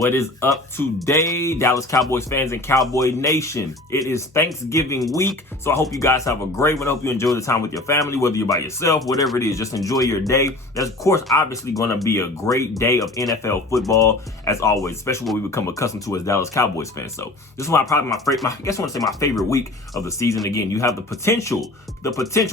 What is up today, Dallas Cowboys fans and Cowboy Nation? It is Thanksgiving week, so I hope you guys have a great one. I hope you enjoy the time with your family, whether you're by yourself, whatever it is, just enjoy your day. There's, of course, obviously going to be a great day of NFL football, as always, especially what we become accustomed to as Dallas Cowboys fans. So this is probably my favorite week of the season. Again, you have the potential,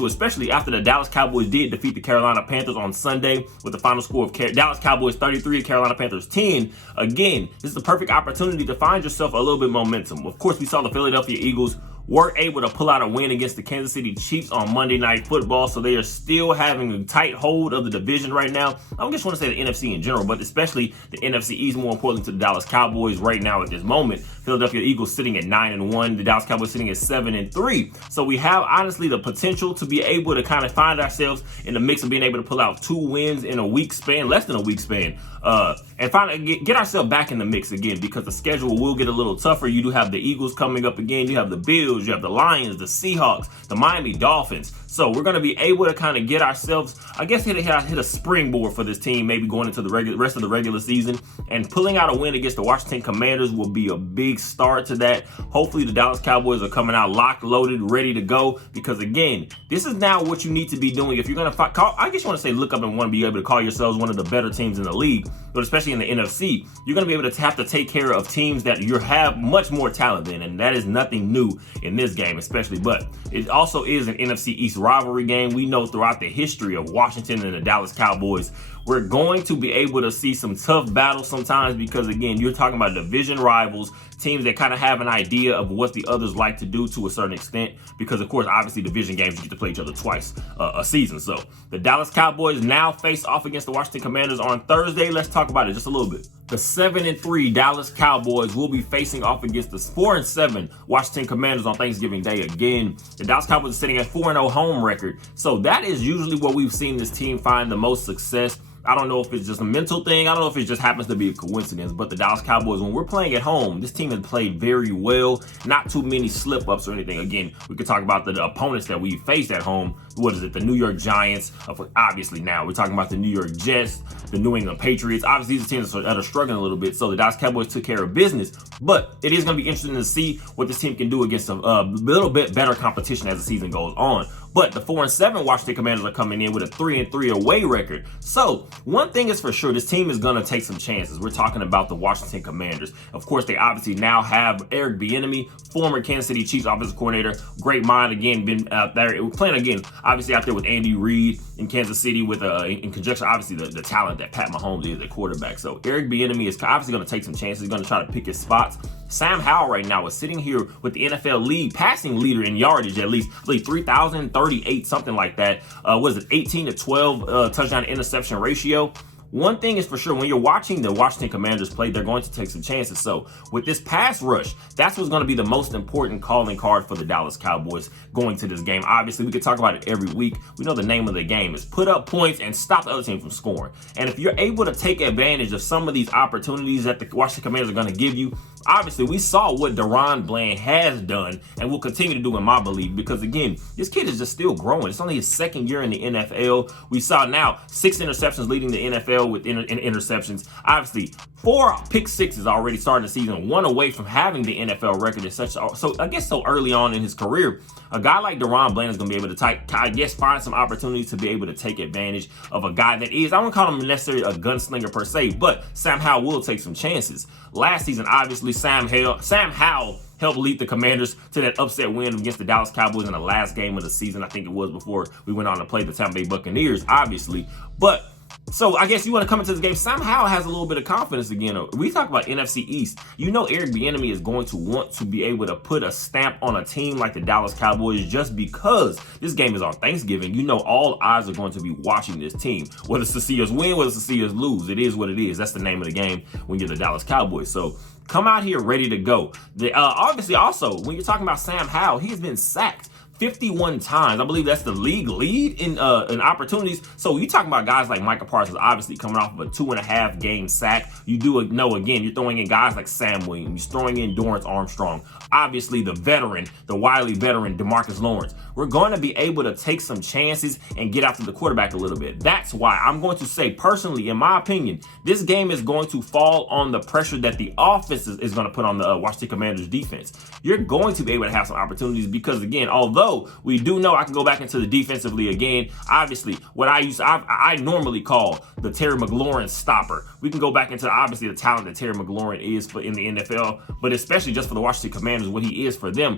especially after the Dallas Cowboys did defeat the Carolina Panthers on Sunday with the final score of Dallas Cowboys 33 and Carolina Panthers 10. Again, this is the perfect opportunity to find yourself a little bit momentum. Of course, we saw the Philadelphia Eagles were able to pull out a win against the Kansas City Chiefs on Monday Night Football, so they are still having a tight hold of the division right now. I just want to say the NFC in general, but especially the NFC East, more importantly to the Dallas Cowboys right now at this moment. Philadelphia Eagles sitting at 9-1, the Dallas Cowboys sitting at 7-3. So we have honestly the potential to be able to kind of find ourselves in the mix of being able to pull out 2 wins in a week span, less than a week span, and finally get ourselves back in the mix again, because the schedule will get a little tougher. You do have the Eagles coming up again, you have the Bills, you have the Lions, the Seahawks, the Miami Dolphins. So we're going to be able to kind of get ourselves, I guess, hit a springboard for this team, maybe going into the rest of the regular season. And pulling out a win against the Washington Commanders will be a big start to that. Hopefully the Dallas Cowboys are coming out locked, loaded, ready to go. Because again, this is now what you need to be doing if you're going to I guess you want to say look up and want to be able to call yourselves one of the better teams in the league, but especially in the NFC, you're going to be able to have to take care of teams that you have much more talent than, and that is nothing new in this game especially. But it also is an NFC East rivalry game. We know throughout the history of Washington and the Dallas Cowboys, we're going to be able to see some tough battles sometimes, because again, you're talking about division rivals, teams that kind of have an idea of what the others like to do to a certain extent, because of course, obviously division games, you get to play each other twice a season. So the Dallas Cowboys now face off against the Washington Commanders on Thursday. Let's talk about it just a little bit. The 7-3 Dallas Cowboys will be facing off against the 4-7 Washington Commanders on Thanksgiving Day. Again, the Dallas Cowboys are sitting at 4-0 home record. So that is usually where we've seen this team find the most success. I don't know if it's just a mental thing. I don't know if it just happens to be a coincidence, but the Dallas Cowboys, when we're playing at home, this team has played very well. Not too many slip-ups or anything. Again, we could talk about the opponents that we faced at home. What is it? The New York Giants. Obviously now we're talking about the New York Jets, the New England Patriots. Obviously these are teams that are struggling a little bit, so the Dallas Cowboys took care of business. But it is going to be interesting to see what this team can do against a little bit better competition as the season goes on. But the 4-7 Washington Commanders are coming in with a 3-3 away record. So one thing is for sure, this team is going to take some chances. We're talking about the Washington Commanders. Of course, they obviously now have Eric Bieniemy, former Kansas City Chiefs offensive coordinator, great mind, again, been out there playing again, obviously out there with Andy Reid in Kansas City with in conjunction, obviously the talent that Pat Mahomes is at quarterback. So Eric Bieniemy is obviously going to take some chances. He's going to try to pick his spots. Sam Howell right now is sitting here with the NFL league passing leader in yardage, at least, I believe 3,038, something like that. Was it 18-12 touchdown to interception ratio? One thing is for sure, when you're watching the Washington Commanders play, they're going to take some chances. So with this pass rush, that's what's going to be the most important calling card for the Dallas Cowboys going to this game. Obviously, we could talk about it every week. We know the name of the game is put up points and stop the other team from scoring. And if you're able to take advantage of some of these opportunities that the Washington Commanders are going to give you, obviously, we saw what DaRon Bland has done and will continue to do, in my belief, because again, this kid is just still growing. It's only his second year in the NFL. We saw now 6 interceptions leading the NFL with interceptions. Obviously, 4 pick sixes already starting the season, 1 away from having the NFL record as such. So I guess so early on in his career, a guy like DaRon Bland is going to be able to find some opportunities to be able to take advantage of a guy that is, I wouldn't call him necessarily a gunslinger per se, but Sam Howell will take some chances. Last season, obviously, Sam Howell helped lead the Commanders to that upset win against the Dallas Cowboys in the last game of the season. I think it was before we went on to play the Tampa Bay Buccaneers, obviously. But so I guess you want to come into this game. Sam Howell has a little bit of confidence again. We talk about NFC East. You know Eric Bieniemy is going to want to be able to put a stamp on a team like the Dallas Cowboys, just because this game is on Thanksgiving. You know all eyes are going to be watching this team. Whether it's to see us win, whether it's to see us lose. It is what it is. That's the name of the game when you're the Dallas Cowboys. So come out here ready to go. Obviously also, when you're talking about Sam Howell, he has been sacked 51 times. I believe that's the league lead in opportunities. So you talking about guys like Micah Parsons, obviously coming off of a 2.5 game sack. You do know, again, you're throwing in guys like Sam Williams, you're throwing in Dorrance Armstrong, obviously the veteran, the wily veteran DeMarcus Lawrence. We're going to be able to take some chances and get after the quarterback a little bit. That's why I'm going to say, personally, in my opinion, this game is going to fall on the pressure that the offense is going to put on the Washington Commanders defense. You're going to be able to have some opportunities because, again, although we do know, I can go back into the defensively again, obviously what I normally call the Terry McLaurin stopper. We can go back into obviously the talent that Terry McLaurin is in the NFL, but especially just for the Washington Commanders, what he is for them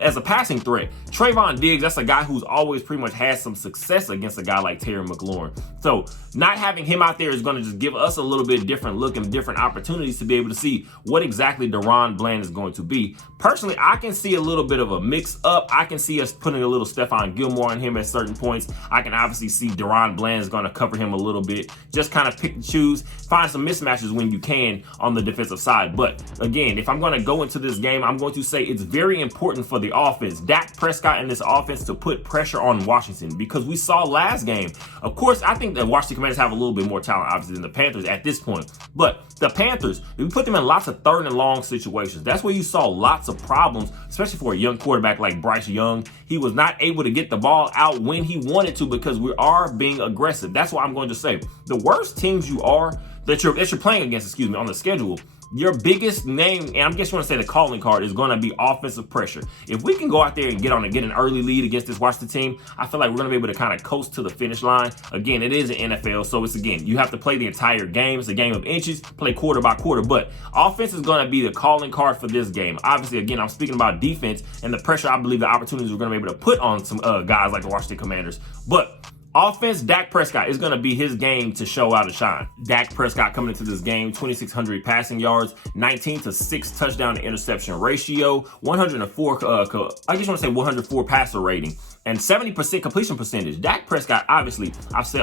as a passing threat. Trayvon Diggs, that's a guy who's always pretty much had some success against a guy like Terry McLaurin. So not having him out there is going to just give us a little bit different look and different opportunities to be able to see what exactly DaRon Bland is going to be. Personally, I can see a little bit of a mix up. I can see us putting a little Stephon Gilmore on him at certain points. I can obviously see DaRon Bland is going to cover him a little bit. Just kind of pick and choose, find some mismatches when you can on the defensive side. But again, if I'm going to go into this game, I'm going to say it's very important for the offense, Dak Prescott and this offense, to put pressure on Washington, because we saw last game, of course, I think the Washington Commanders have a little bit more talent, obviously, than the Panthers at this point. But the Panthers, we put them in lots of 3rd and long situations. That's where you saw lots of problems, especially for a young quarterback like Bryce Young. He was not able to get the ball out when he wanted to because we are being aggressive. That's why I'm going to say the worst teams that you're playing against, on the schedule, your biggest name, and I guess you want to say the calling card, is going to be offensive pressure. If we can go out there and get an early lead against this Washington team, I feel like we're going to be able to kind of coast to the finish line. Again, it is an NFL, so you have to play the entire game. It's a game of inches, play quarter by quarter, but offense is going to be the calling card for this game. Obviously, again, I'm speaking about defense and the pressure I believe the opportunities we're going to be able to put on some guys like the Washington Commanders. But offense, Dak Prescott is going to be his game to show out and shine. Dak Prescott coming into this game, 2,600 passing yards, 19-6 touchdown to interception ratio, 104 passer rating, and 70% completion percentage. Dak Prescott, obviously,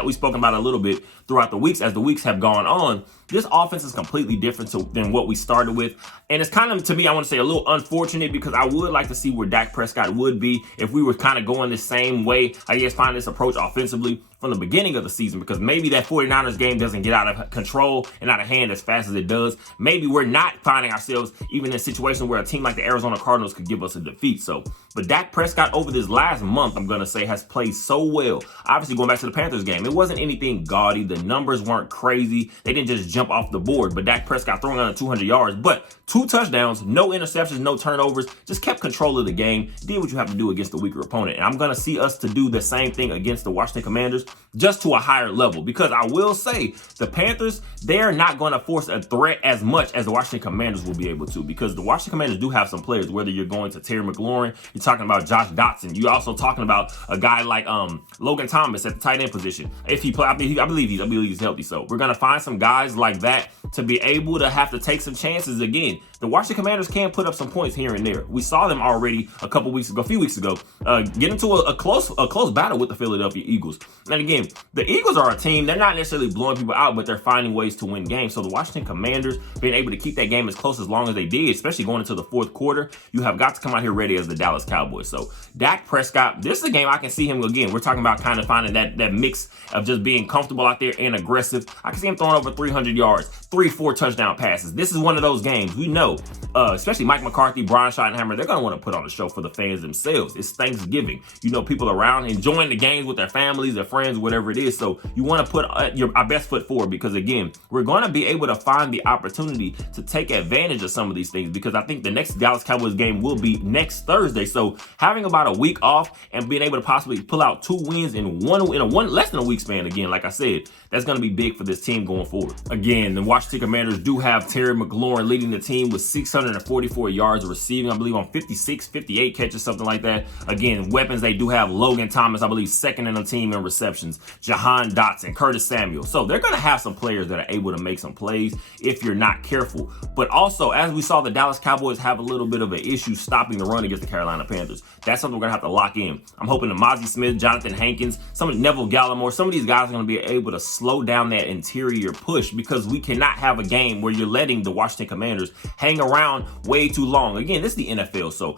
we've spoken about it a little bit throughout the weeks as the weeks have gone on. This offense is completely different than what we started with. And it's kind of, to me, I want to say a little unfortunate, because I would like to see where Dak Prescott would be if we were kind of going the same way, I guess, find this approach offensively from the beginning of the season, because maybe that 49ers game doesn't get out of control and out of hand as fast as it does. Maybe we're not finding ourselves even in a situation where a team like the Arizona Cardinals could give us a defeat. But Dak Prescott over this last month, I'm going to say, has played so well. Obviously, going back to the Panthers game, it wasn't anything gaudy. The numbers weren't crazy. They didn't just jump off the board. But Dak Prescott throwing under 200 yards, but 2 touchdowns, no interceptions, no turnovers, just kept control of the game, did what you have to do against the weaker opponent. And I'm going to see us to do the same thing against the Washington Commanders, just to a higher level, because I will say the Panthers, they're not going to force a threat as much as the Washington Commanders will be able to, because the Washington Commanders do have some players, whether you're going to Terry McLaurin, you're talking about Josh Dotson, you're also talking about a guy like Logan Thomas at the tight end position. If he play, I believe he's healthy. So we're going to find some guys like that to be able to have to take some chances. Again, the Washington Commanders can put up some points here and there. We saw them already a few weeks ago, get into a close battle with the Philadelphia Eagles. And again, the Eagles are a team, they're not necessarily blowing people out, but they're finding ways to win games. So the Washington Commanders being able to keep that game as close as long as they did, especially going into the fourth quarter, you have got to come out here ready as the Dallas Cowboys. So Dak Prescott, this is a game I can see him again. We're talking about kind of finding that mix of just being comfortable out there and aggressive. I can see him throwing over 300 yards, 3-4 touchdown passes. This is one of those games we know, especially Mike McCarthy, Brian Schottenheimer, they're going to want to put on a show for the fans themselves. It's Thanksgiving. People around enjoying the games with their families, their friends, whatever it is. So you want to put our best foot forward, because again, we're going to be able to find the opportunity to take advantage of some of these things, because I think the next Dallas Cowboys game will be next Thursday. So having about a week off and being able to possibly pull out 2 wins in less than a week span, again, like I said, that's going to be big for this team going forward. Again, the Washington Commanders do have Terry McLaurin leading the team with 644 yards receiving, I believe, on 58 catches, something like that. Again, weapons, they do have Logan Thomas, I believe, second in the team in receptions. receptions, Jahan Dotson, Curtis Samuel. So they're going to have some players that are able to make some plays if you're not careful. But also, as we saw, the Dallas Cowboys have a little bit of an issue stopping the run against the Carolina Panthers. That's something we're going to have to lock in. I'm hoping that Mozzie Smith, Jonathan Hankins, some of Neville Gallimore, some of these guys are going to be able to slow down that interior push, because we cannot have a game where you're letting the Washington Commanders hang around way too long. Again, this is the NFL, so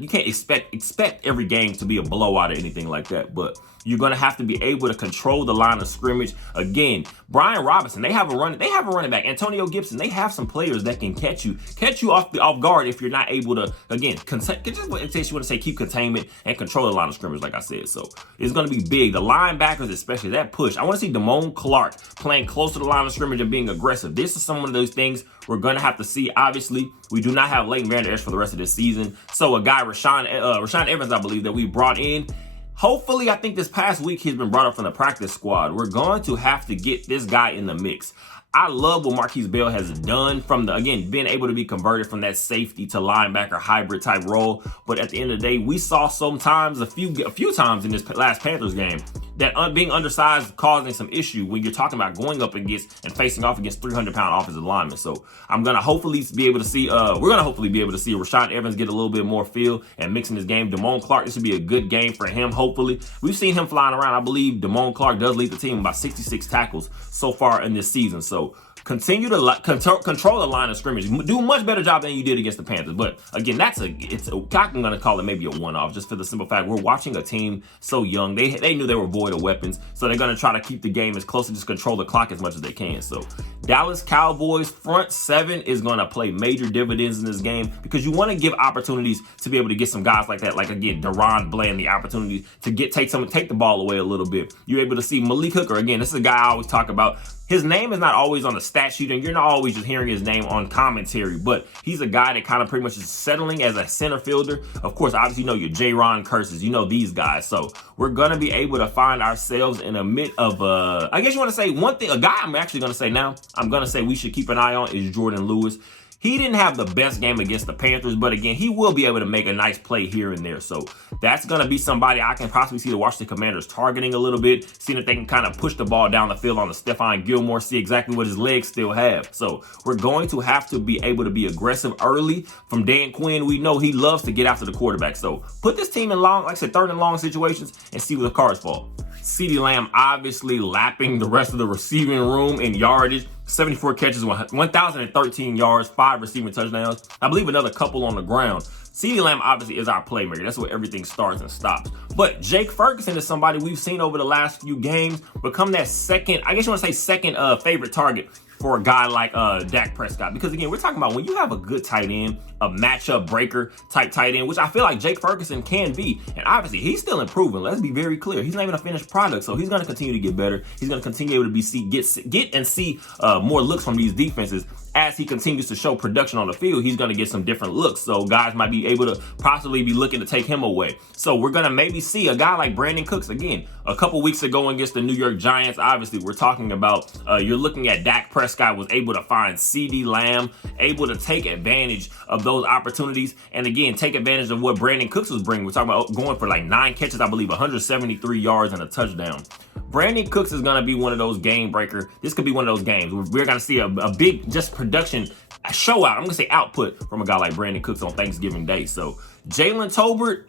you can't expect every game to be a blowout or anything like that, but you're going to have to be able to control the line of scrimmage. Again, Brian Robinson, they have a running back. Antonio Gibson, they have some players that can catch you off guard if you're not able to, again, just in case you want to say, keep containment and control the line of scrimmage, like I said. So it's going to be big. The linebackers, especially that push. I want to see Damone Clark playing close to the line of scrimmage and being aggressive. This is some of those things we're going to have to see. Obviously, we do not have Leighton Vander Esch for the rest of this season. So a guy, Rashaan Evans, I believe, that we brought in, hopefully, I think this past week he's been brought up from the practice squad. We're going to have to get this guy in the mix. I love what Marquise Bell has done from being able to be converted from that safety to linebacker hybrid type role. But at the end of the day, we saw sometimes a few times in this last Panthers game that being undersized causing some issue when you're talking about going up against and facing off against 300-pound offensive linemen. So I'm gonna hopefully be able to see Rashaan Evans get a little bit more feel and mixing his game. Damone Clark, this should be a good game for him. Hopefully, we've seen him flying around. I believe Damone Clark does lead the team about 66 tackles so far in this season. So continue to control the line of scrimmage. Do a much better job than you did against the Panthers. But again, I'm going to call it maybe a one-off, just for the simple fact we're watching a team so young. They knew they were void of weapons, so they're going to try to keep the game as close to just control the clock as much as they can. So Dallas Cowboys front seven is going to play major dividends in this game, because you want to give opportunities to be able to get some guys like that, like again Deron Bland, the opportunity to take the ball away a little bit. You're able to see Malik Hooker again. This is a guy I always talk about. His name is not always on the stat sheet, and you're not always just hearing his name on commentary, but he's a guy that kind of pretty much is settling as a center fielder. Of course, obviously, you know your J-Ron Curses, you know these guys. So we're going to be able to find ourselves in a mid of, I guess you want to say one thing, a guy I'm actually going to say now, I'm going to say we should keep an eye on is Jordan Lewis. He didn't have the best game against the Panthers, but again, he will be able to make a nice play here and there. So that's going to be somebody I can possibly see the Washington Commanders targeting a little bit, seeing if they can kind of push the ball down the field on the Stephon Gilmore, see exactly what his legs still have. So we're going to have to be able to be aggressive early. From Dan Quinn, we know he loves to get after the quarterback. So put this team in long, like I said, third and long situations and see where the cards fall. CeeDee Lamb obviously lapping the rest of the receiving room in yardage. 74 catches, 1,013 yards, 5 receiving touchdowns. I believe another couple on the ground. CeeDee Lamb obviously is our playmaker. That's where everything starts and stops. But Jake Ferguson is somebody we've seen over the last few games become that second favorite target for a guy like Dak Prescott. Because again, we're talking about when you have a good tight end, a matchup breaker type tight end, which I feel like Jake Ferguson can be. And obviously, he's still improving. Let's be very clear. He's not even a finished product, so he's going to continue to get better. He's going to continue to get and see more looks from these defenses. As he continues to show production on the field, he's going to get some different looks. So guys might be able to possibly be looking to take him away. So we're going to maybe see a guy like Brandon Cooks again. A couple weeks ago against the New York Giants, obviously we're talking about, you're looking at Dak Prescott was able to find CeeDee Lamb, able to take advantage of those opportunities. And again, take advantage of what Brandon Cooks was bringing. We're talking about going for like 9 catches, I believe, 173 yards and a touchdown. Brandon Cooks is going to be one of those game breaker. This could be one of those games where we're going to see a big just production show out. I'm going to say output from a guy like Brandon Cooks on Thanksgiving Day. So Jalen Tolbert,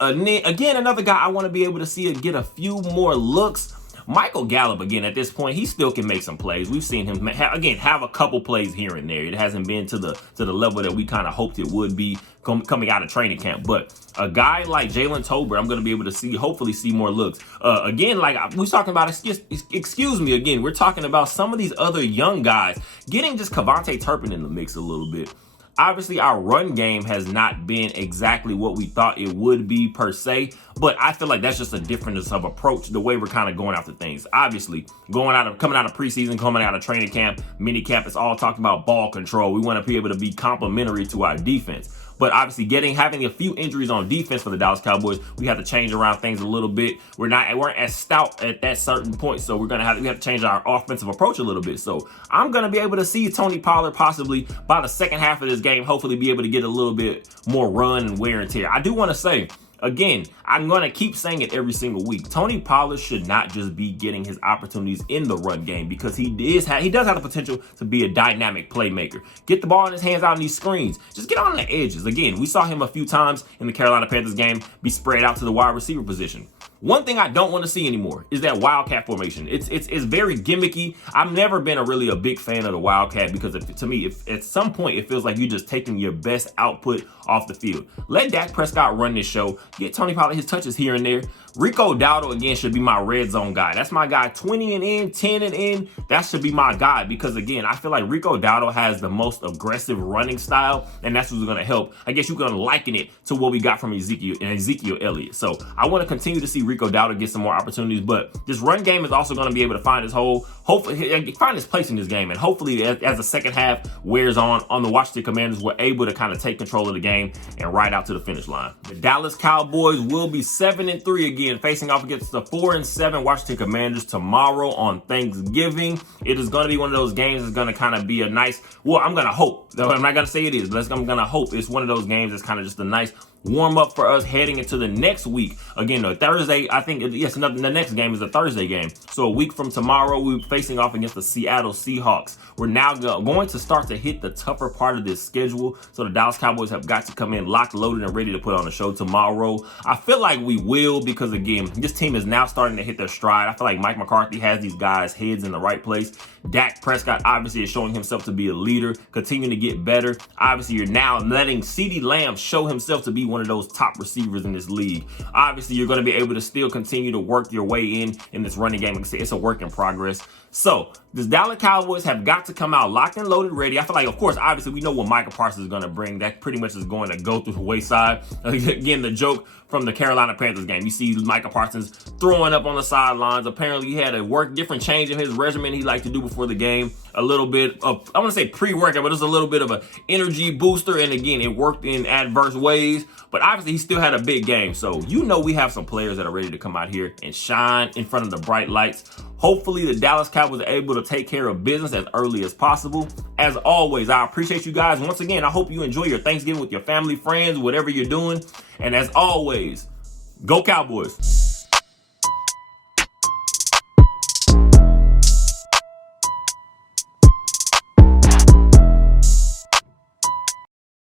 again, another guy I want to be able to see get a few more looks. Michael Gallup, again, at this point, he still can make some plays. We've seen him, have a couple plays here and there. It hasn't been to the level that we kind of hoped it would be coming out of training camp. But a guy like Jalen Tolbert, I'm going to be able to hopefully see more looks. Again, like we was talking about, excuse me, again, we're talking about some of these other young guys getting just Kevontae Turpin in the mix a little bit. Obviously, our run game has not been exactly what we thought it would be per se, but I feel like that's just a difference of approach, the way we're kind of going after things. Obviously, coming out of preseason, coming out of training camp, mini camp, it's all talking about ball control. We want to be able to be complementary to our defense. But obviously, having a few injuries on defense for the Dallas Cowboys, we have to change around things a little bit. We weren't as stout at that certain point, so we have to change our offensive approach a little bit. So I'm gonna be able to see Tony Pollard possibly by the second half of this game, hopefully be able to get a little bit more run and wear and tear. I do want to say, again, I'm going to keep saying it every single week. Tony Pollard should not just be getting his opportunities in the run game, because he does have the potential to be a dynamic playmaker. Get the ball in his hands out in these screens. Just get on the edges. Again, we saw him a few times in the Carolina Panthers game be spread out to the wide receiver position. One thing I don't want to see anymore is that wildcat formation. It's very gimmicky. I've never been really a big fan of the wildcat, because to me, if at some point it feels like you're just taking your best output off the field. Let Dak Prescott run this show. Get Tony Pollard his touches here and there. Rico Dowdle, again, should be my red zone guy. That's my guy, 20 and in, 10 and in. That should be my guy, because, again, I feel like Rico Dowdle has the most aggressive running style, and that's what's going to help. I guess you can liken it to what we got from Ezekiel Elliott. So I want to continue to see Rico Dowdle get some more opportunities, but this run game is also going to be able to find his hole, hopefully find his place in this game, and hopefully as the second half wears on the Washington Commanders, we're able to kind of take control of the game and ride out to the finish line. The Dallas Cowboys will be 7-3 again, facing off against the 4-7 Washington Commanders tomorrow on Thanksgiving. It is going to be one of those games that's going to kind of be a nice, well, I'm going to hope, I'm not going to say it is, but I'm going to hope it's one of those games that's kind of just a nice warm up for us heading into the next week. Again, Thursday, I think, yes, the next game is a Thursday game. So a week from tomorrow, we're facing off against the Seattle Seahawks. We're now going to start to hit the tougher part of this schedule. So the Dallas Cowboys have got to come in locked, loaded, and ready to put on a show tomorrow. I feel like we will, because, again, this team is now starting to hit their stride. I feel like Mike McCarthy has these guys' heads in the right place. Dak Prescott obviously is showing himself to be a leader, continuing to get better. Obviously, you're now letting CeeDee Lamb show himself to be one of those top receivers in this league. Obviously, you're going to be able to still continue to work your way in this running game. Like I said, it's a work in progress. So the Dallas Cowboys have got to come out locked and loaded, ready. I feel like, of course, obviously, we know what Micah Parsons is going to bring. That pretty much is going to go through the wayside. Again, the joke from the Carolina Panthers game. You see Micah Parsons throwing up on the sidelines. Apparently, he had a different change in his regimen he liked to do before the game. A little bit of, I want to say pre-workout, but it's a little bit of an energy booster. And again, it worked in adverse ways. But obviously, he still had a big game. So you know we have some players that are ready to come out here and shine in front of the bright lights. Hopefully, the Dallas Cowboys are able to take care of business as early as possible. As always, I appreciate you guys. Once again, I hope you enjoy your Thanksgiving with your family, friends, whatever you're doing. And as always, go Cowboys.